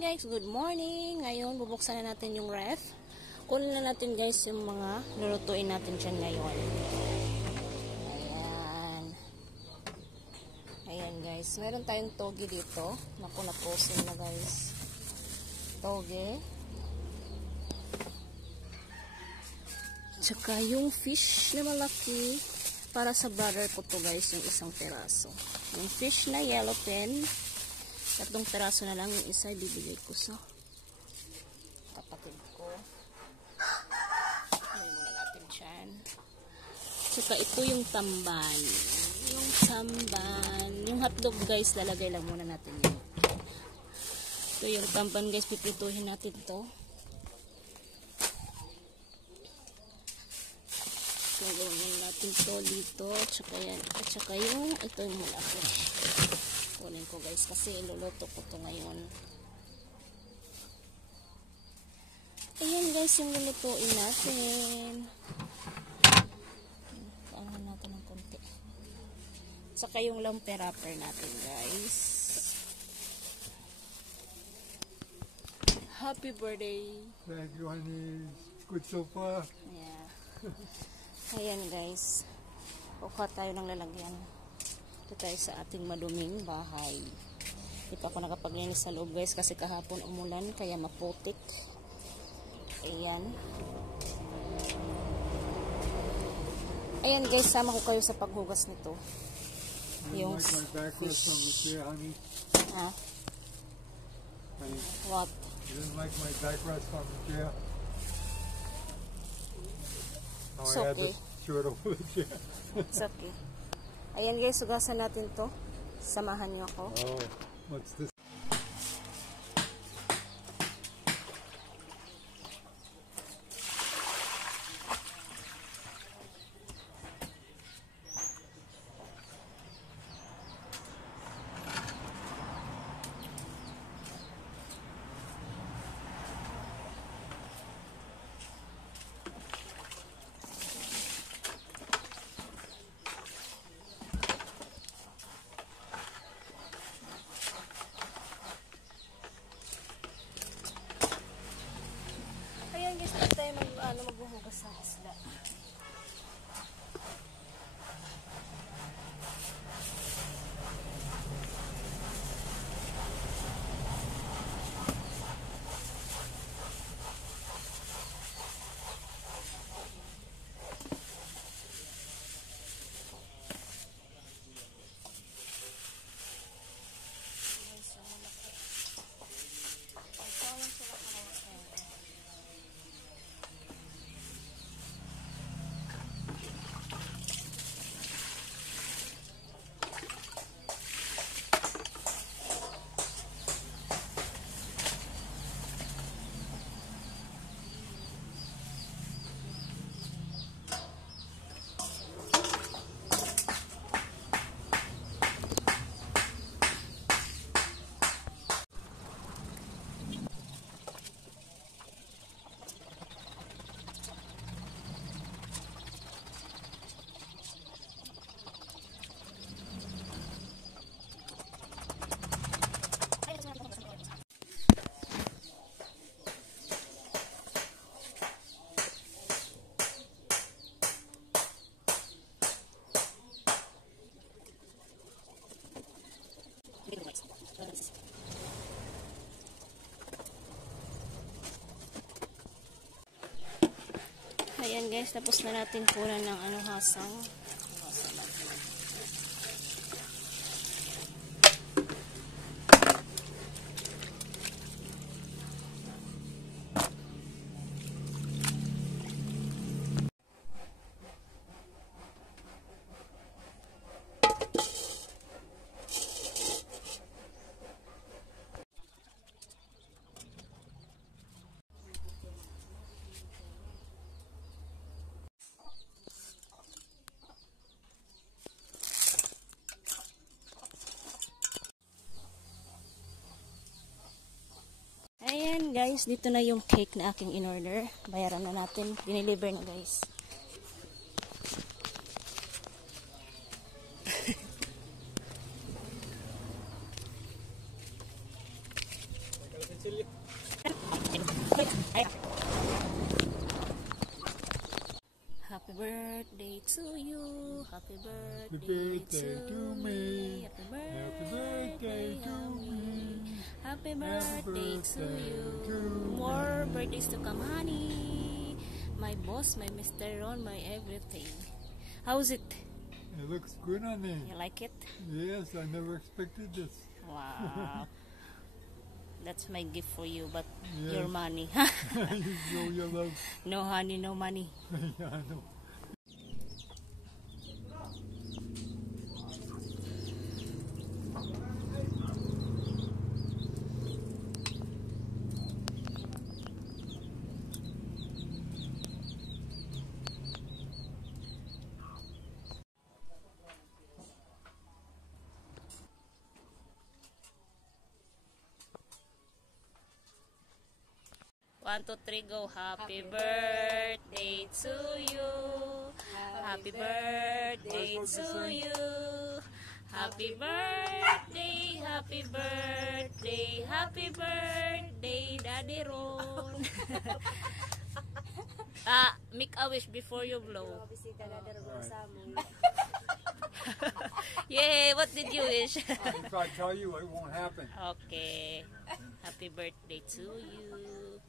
Guys, good morning. Ngayon, bubuksan na natin yung ref. Kunin na natin guys yung mga lulutuin natin dyan ngayon. Ayan. Ayan guys. Meron tayong toge dito. Naku, naposin na guys. Toge. Tsaka yung fish na malaki. Para sa brother ko to guys, yung isang peraso. Yung fish na yellowfin. Tatlong peraso na lang, yung isa bibigay ko sa kapatid ko. Ngayon muna natin dyan. Saka ito yung tamban. Yung tamban. Yung hotdog guys, lalagay lang muna natin yun. Ito yung tamban guys, pipituhin natin to. Gagawin muna natin to dito. Tsaka yan. At saka yung, ito yung malaki. Kunin ko guys kasi iluluto ko to ngayon. Ayan guys yung lulutuin natin. Paangan natin ng konti. Saka yung lampe wrapper natin guys. Happy birthday. Thank you, honey. Good so far. Yeah. Ayan guys. Kuha tayo ng lalagyan. Ito tayo sa ating maduming bahay. Hindi pa ako nakapaglinis sa loob guys kasi kahapon umulan kaya maputik. Ayan. Ayan guys, sama ko kayo sa paghugas nito. Yung fish. Ha? What? You didn't like my backrest on the chair? It's okay. Throw it over the chair. It's okay. Ayan guys, sugasan natin to. Samahan niyo ako. Oh, what's this? Ayan guys, hindi tayo maghuhugas ng isda. Ayan guys, tapos na natin kunan ng hasang. Ayan guys, dito na yung cake na aking in-order. Bayaran na natin. Dineliver na guys. Happy birthday to you. Happy Happy birthday birthday to to me. me. Happy Happy birthday birthday to me. me. Happy birthday to birthday you. to More me. birthdays to come, honey. My boss, my Mr. Ron, my everything. How's it? It looks good on me. You like it? Yes, I never expected this. Wow. That's my gift for you, but Yes. your money. You show your love. No honey, no money. Yeah, I know. One, two, three, go. Happy birthday to you. Happy birthday to you. Happy birthday, happy birthday, happy birthday, Daddy Ron. Make a wish before you blow. Yay, what did you wish? If I tell you, it won't happen. Okay. Happy birthday to you.